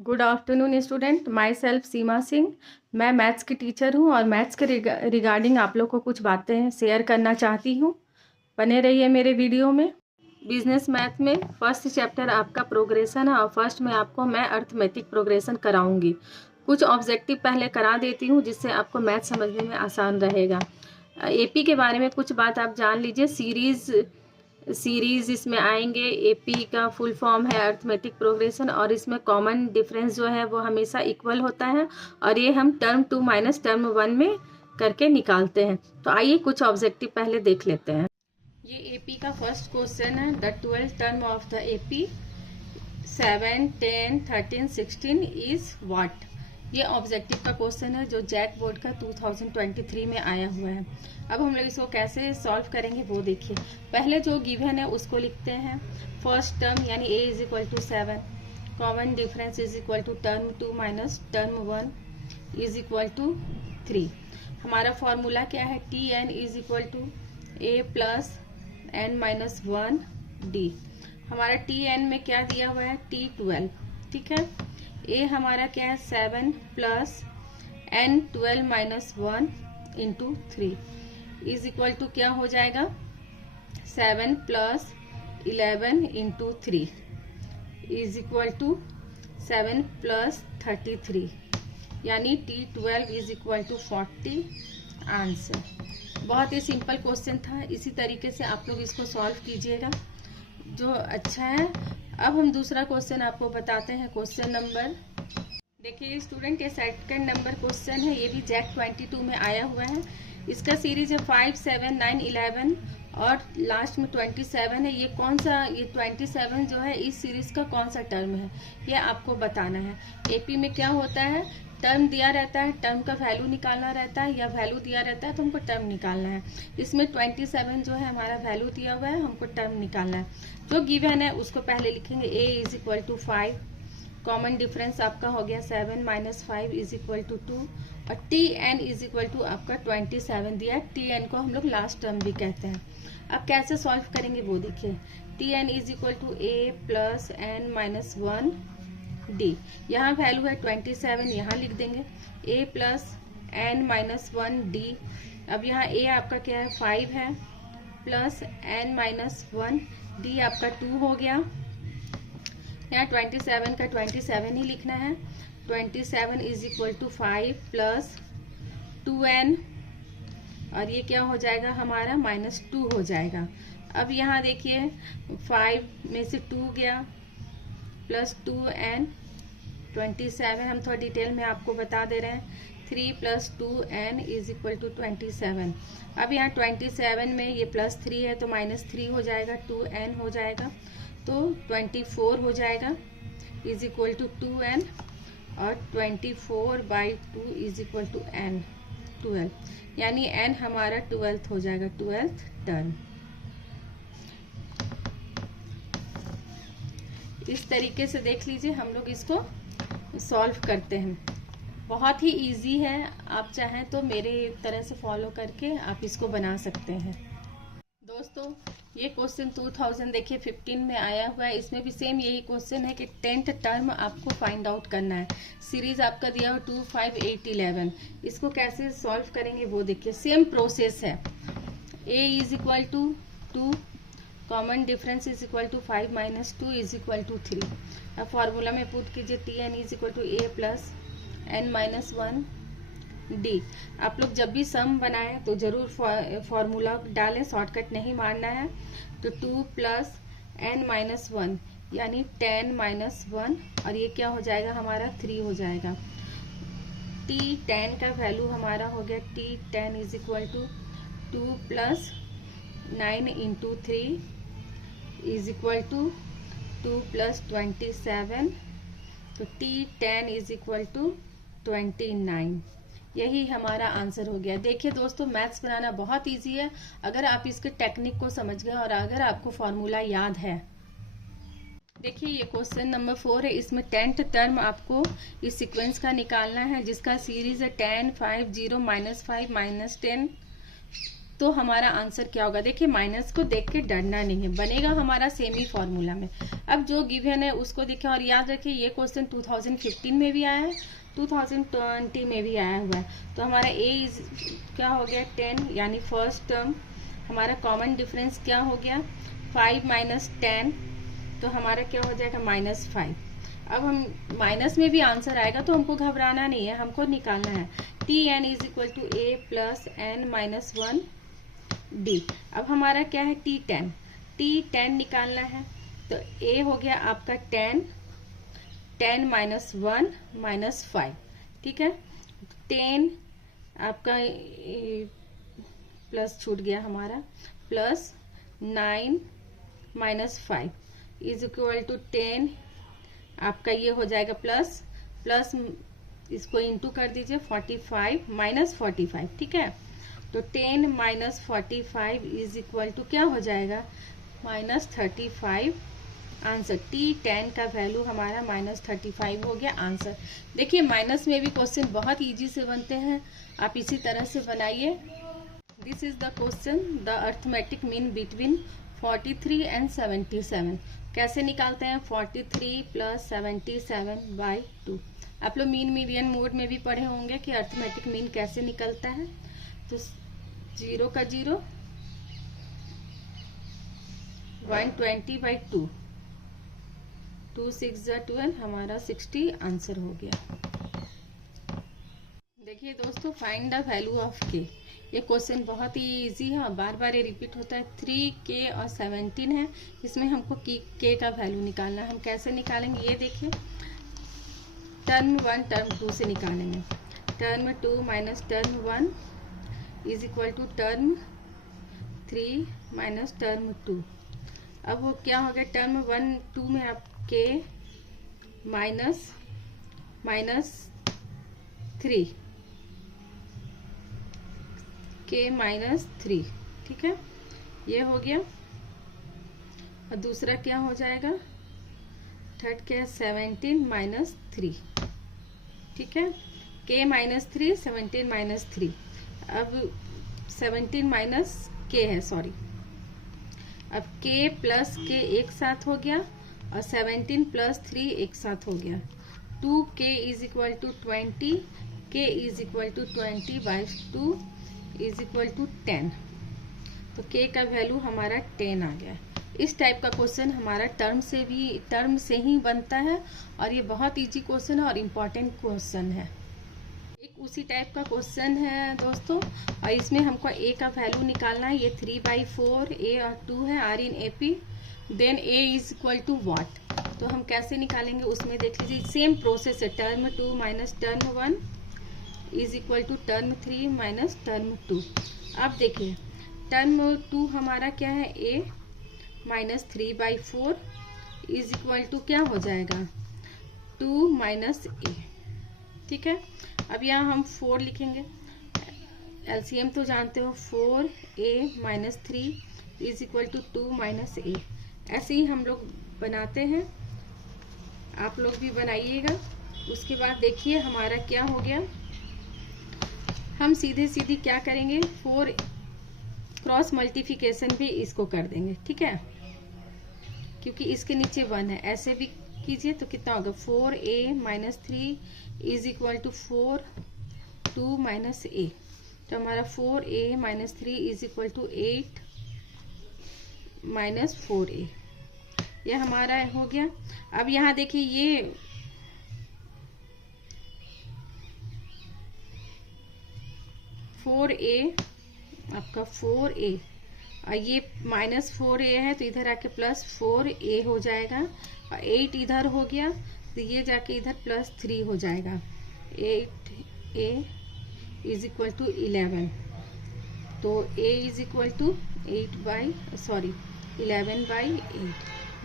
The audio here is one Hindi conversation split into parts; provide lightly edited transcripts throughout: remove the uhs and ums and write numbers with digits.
Good afternoon student, my self Seema Singh. मैं मैथ्स की टीचर हूँ और मैथ्स के रिगार्डिंग आप लोग को कुछ बातें शेयर करना चाहती हूँ। बने रहिए मेरे वीडियो में। बिजनेस मैथ में फर्स्ट चैप्टर आपका प्रोग्रेशन है और फर्स्ट में आपको मैं अर्थमेटिक प्रोग्रेशन कराऊंगी। कुछ ऑब्जेक्टिव पहले करा देती हूँ जिससे आपको मैथ समझने में आसान रहेगा। एपी के बारे में कुछ बात आप जान लीजिए। सीरीज इसमें आएंगे। एपी का फुल फॉर्म है अर्थमेटिक प्रोग्रेशन और इसमें कॉमन डिफरेंस जो है वो हमेशा इक्वल होता है और ये हम टर्म 2 माइनस टर्म 1 में करके निकालते हैं। तो आइए कुछ ऑब्जेक्टिव पहले देख लेते हैं। ये एपी का फर्स्ट क्वेश्चन है। The 12th term of the AP 7, 10, 13, 16 is what. ये ऑब्जेक्टिव का क्वेश्चन है जो जैक बोर्ड का 2023 में आया हुआ है। अब हम लोग इसको कैसे सॉल्व करेंगे वो देखिए। पहले जो गिवन है उसको लिखते हैं। फर्स्ट टर्म यानी a is equal to 7, common difference is equal to term 2 minus term 1 is equal to 3। हमारा फॉर्मूला क्या है? T N is equal to a plus N minus 1 D. हमारा टी एन में क्या दिया हुआ है? T12। ठीक है। ए हमारा क्या है? 7 plus N 12 minus 1 into 3 is equal to क्या हो जाएगा? 7 plus 11 into 3 is equal to 7 plus 33 यानी T12 is equal to 40 answer. बहुत ही सिंपल क्वेश्चन था। इसी तरीके से आप लोग इसको सॉल्व कीजिएगा जो अच्छा है। अब हम दूसरा क्वेश्चन आपको बताते हैं। क्वेश्चन नंबर देखिए स्टूडेंट, ये सेकंड नंबर क्वेश्चन है। ये भी जैक 22 में आया हुआ है। इसका सीरीज है 5, 7, 9, 11 और लास्ट में 27 है। ये कौन सा? ये 27 जो है इस सीरीज का कौन सा टर्म है ये आपको बताना है। एपी में क्या होता है? टर्म दिया रहता है, टर्म का वैल्यू निकालना रहता है, या वैल्यू दिया रहता है तो हमको टर्म निकालना है। इसमें 27 जो है हमारा वैल्यू दिया हुआ है, हमको टर्म निकालना है। जो गिवन है उसको पहले लिखेंगे। A is equal to 5, common difference आपका हो गया 7 माइनस 5 इज इक्वल टू 2 और T N is equal to आपका 27 दिया है। टी एन को हम लोग लास्ट टर्म भी कहते हैं। अब कैसे सॉल्व करेंगे वो देखिए। T N is equal to A plus N minus 1 D. यहाँ वैल्यू है 27, यहाँ लिख देंगे a plus N minus 1 D. अब यहाँ a आपका क्या है? 5 है प्लस एन माइनस 1 डी आपका 2 हो गया। यहाँ 27 का 27 ही लिखना है। 27 is equal to 5 plus 2n और ये क्या हो जाएगा हमारा? माइनस 2 हो जाएगा। अब यहाँ देखिए 5 में से 2 गया प्लस 2n 27 हम थोड़ा डिटेल में आपको बता दे रहे हैं। 3 plus 2n is equal to 27। अब यहाँ 27 में ये प्लस 3 है तो माइनस 3 हो जाएगा, 2n हो जाएगा तो 24 हो जाएगा इज इक्वल टू 2n और 24/2 इज इक्वल टू n 12 यानी n हमारा 12th हो जाएगा, 12th टर्म। इस तरीके से देख लीजिए हम लोग इसको सॉल्व करते हैं। बहुत ही इजी है। आप चाहें तो मेरे तरह से फॉलो करके आप इसको बना सकते हैं। दोस्तों ये क्वेश्चन 2000 देखिए 15 में आया हुआ है। इसमें भी सेम यही क्वेश्चन है कि 10th टर्म आपको फाइंड आउट करना है। सीरीज आपका दिया हुआ 2, 5, 8, 11। इसको कैसे सॉल्व करेंगे वो देखिए। सेम प्रोसेस है। a is equal to 2, common difference is equal to 5 minus 2 is equal to 3। अब फॉर्मूला में पुट कीजिए। T N is equal to A plus N minus 1 D. आप लोग जब भी सम बनाएं तो जरूर फॉर्मूला डालें, शॉर्टकट नहीं मारना है। तो 2 प्लस एन माइनस 1 यानी 10 माइनस 1 और ये क्या हो जाएगा हमारा? 3 हो जाएगा। T10 का वैल्यू हमारा हो गया T10 is equal to 2 plus 9 into 3 is equal to 2 plus 27 तो T10 इज इक्वल टू 29। यही हमारा आंसर हो गया। देखिए दोस्तों मैथ्स बनाना बहुत इजी है अगर आप इसके टेक्निक को समझ गए और अगर आपको फॉर्मूला याद है। देखिए ये क्वेश्चन नंबर 4 है। इसमें 10th टर्म आपको इस सीक्वेंस का निकालना है जिसका सीरीज है 10, 5, 0, -5, -10 तो हमारा आंसर क्या होगा। देखिए माइनस को देख के डरना नहीं है, बनेगा हमारा सेम ही फॉर्मूला में। अब जो गिवन है उसको देखिए, और याद रखिए ये क्वेश्चन 2015 में भी आया है, 2020 में भी आया हुआ है। तो हमारा ए इज क्या हो गया 10, यानी फर्स्ट टर्म। हमारा कॉमन डिफरेंस क्या हो गया 5 माइनस 10, तो हमारा क्या हो जाएगा -5। अब हम माइनस में भी आंसर आएगा तो हमको घबराना नहीं है, हमको निकालना है Tn is equal to a plus n minus 1 d। अब हमारा क्या है T10 निकालना है, तो a हो गया आपका 10 माइनस 1 माइनस 5, ठीक है। 10 आपका प्लस छूट गया हमारा, plus 9 minus 5 is equal to 10, आपका ये हो जाएगा प्लस इसको इंटू कर दीजिए 45 माइनस 45, ठीक है। तो 10 माइनस 45 इज इक्वल टू क्या हो जाएगा -35। आंसर T10 का वैल्यू हमारा -35 हो गया आंसर। देखिए माइनस में भी क्वेश्चन बहुत इजी से बनते हैं, आप इसी तरह से बनाइए। This is the question, the arithmetic mean between 43 and 77। कैसे निकालते हैं 43 प्लस 77/2। आप लोग मीन मीडियन मोड में भी पढ़े होंगे कि अर्थमेटिक मीन कैसे निकलता है। तो 0 का 0 120/2, 2 6 जा 12, हमारा 60 आंसर हो गया। देखिए दोस्तों, फाइंड द वैल्यू ऑफ के। ये क्वेश्चन बहुत ही इजी है और बार बार ये रिपीट होता है। 3k और 17 है, इसमें हमको के का वैल्यू निकालना है। हम कैसे निकालेंगे ये देखिए, टर्म 1 टर्म 2 से निकालेंगे। Term 2 minus term 1 is equal to term 3 minus term 2। अब वो क्या हो गया, टर्म 1 2 में आप के माइनस 3, के -3, ठीक है, ये हो गया। और दूसरा क्या हो जाएगा, थर्ड क्या 17 माइनस 3, ठीक है, के -3 17 -3। अब 17 माइनस के है, सॉरी, अब के प्लस के एक साथ हो गया और 17 प्लस 3 एक साथ हो गया। 2k is equal to 20, k is equal to 20/2 is equal to 10। तो k का वैल्यू हमारा 10 आ गया। इस टाइप का क्वेश्चन हमारा टर्म से ही बनता है और ये बहुत इजी क्वेश्चन है और इम्पोर्टेंट क्वेश्चन है। एक उसी टाइप का क्वेश्चन है दोस्तों, और इसमें हमको a का वैल्यू निकालना है। ये 3/4 a और 2 है, r in AP, then a is equal to what. तो हम कैसे निकालेंगे उसमें देख लीजिए, सेम प्रोसेस है। Term 2 minus term 1 is equal to term 3 minus term 2। अब देखिए टर्म 2 हमारा क्या है, a minus 3/4 is equal to क्या हो जाएगा 2 माइनस a, ठीक है। अब यहाँ हम 4 लिखेंगे, LCM तो जानते हो, 4a minus 3 is equal to 2 minus a। ऐसे ही हम लोग बनाते हैं, आप लोग भी बनाइएगा। उसके बाद देखिए हमारा क्या हो गया, हम सीधी क्या करेंगे, 4 क्रॉस मल्टीप्लिकेशन भी इसको कर देंगे, ठीक है, क्योंकि इसके नीचे 1 है। ऐसे भी कीजिए तो कितना होगा, 4a minus 3 is equal to 4 2 minus a। तो हमारा 4a minus 3 is equal to 8 minus 4a, ये हमारा हो गया। अब यहाँ देखिए ये आपका 4a और ये -4a है, तो इधर आके +4a हो जाएगा और 8 इधर हो गया तो ये जाके इधर +3 हो जाएगा। 8a इज इक्वल टू 11, तो a इज इक्वल टू 11/8,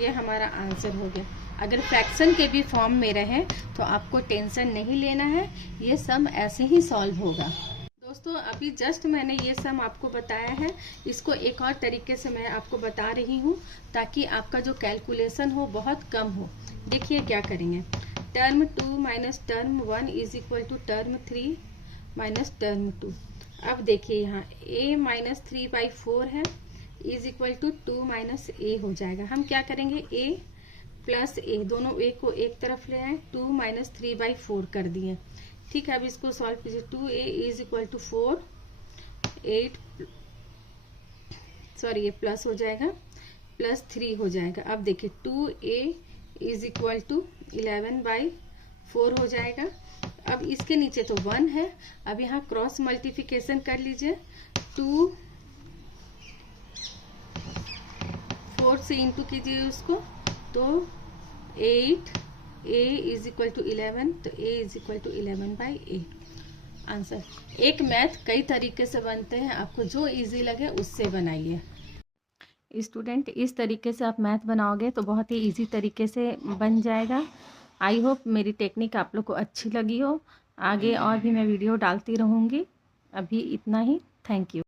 ये हमारा आंसर हो गया। अगर फ्रैक्शन के भी फॉर्म में रहे तो आपको टेंशन नहीं लेना है, ये सम ऐसे ही सॉल्व होगा। दोस्तों अभी जस्ट मैंने ये सम आपको बताया है, इसको एक और तरीके से मैं आपको बता रही हूँ ताकि आपका जो कैलकुलेशन हो बहुत कम हो। देखिए क्या करेंगे, term 2 minus term 1 is equal to term 3 minus term 2। अब देखिए यहाँ a माइनस 3/4 है is equal to 2 minus a हो जाएगा। हम क्या करेंगे, a प्लस ए, दोनों a को एक तरफ ले आए, 2 माइनस 3/4 कर दिए। ठीक है, अब इसको सॉल्व कीजिए। 2a is equal to 4, 8 sorry ये प्लस हो जाएगा, प्लस 3 हो जाएगा। अब देखिए 2a इज इक्वल टू 11/4 हो जाएगा। अब इसके नीचे तो 1 है, अब यहाँ क्रॉस मल्टीप्लिकेशन कर लीजिए। 2 4 से इंटू कीजिए उसको, तो 8 a इज इक्वल टू 11, तो a is equal to 11/8 answer. एक मैथ कई तरीके से बनते हैं, आपको जो इजी लगे उससे बनाइए। स्टूडेंट, इस तरीके से आप मैथ बनाओगे तो बहुत ही इजी तरीके से बन जाएगा। आई होप मेरी टेक्निक आप लोग को अच्छी लगी हो। आगे और भी मैं वीडियो डालती रहूँगी। अभी इतना ही, थैंक यू।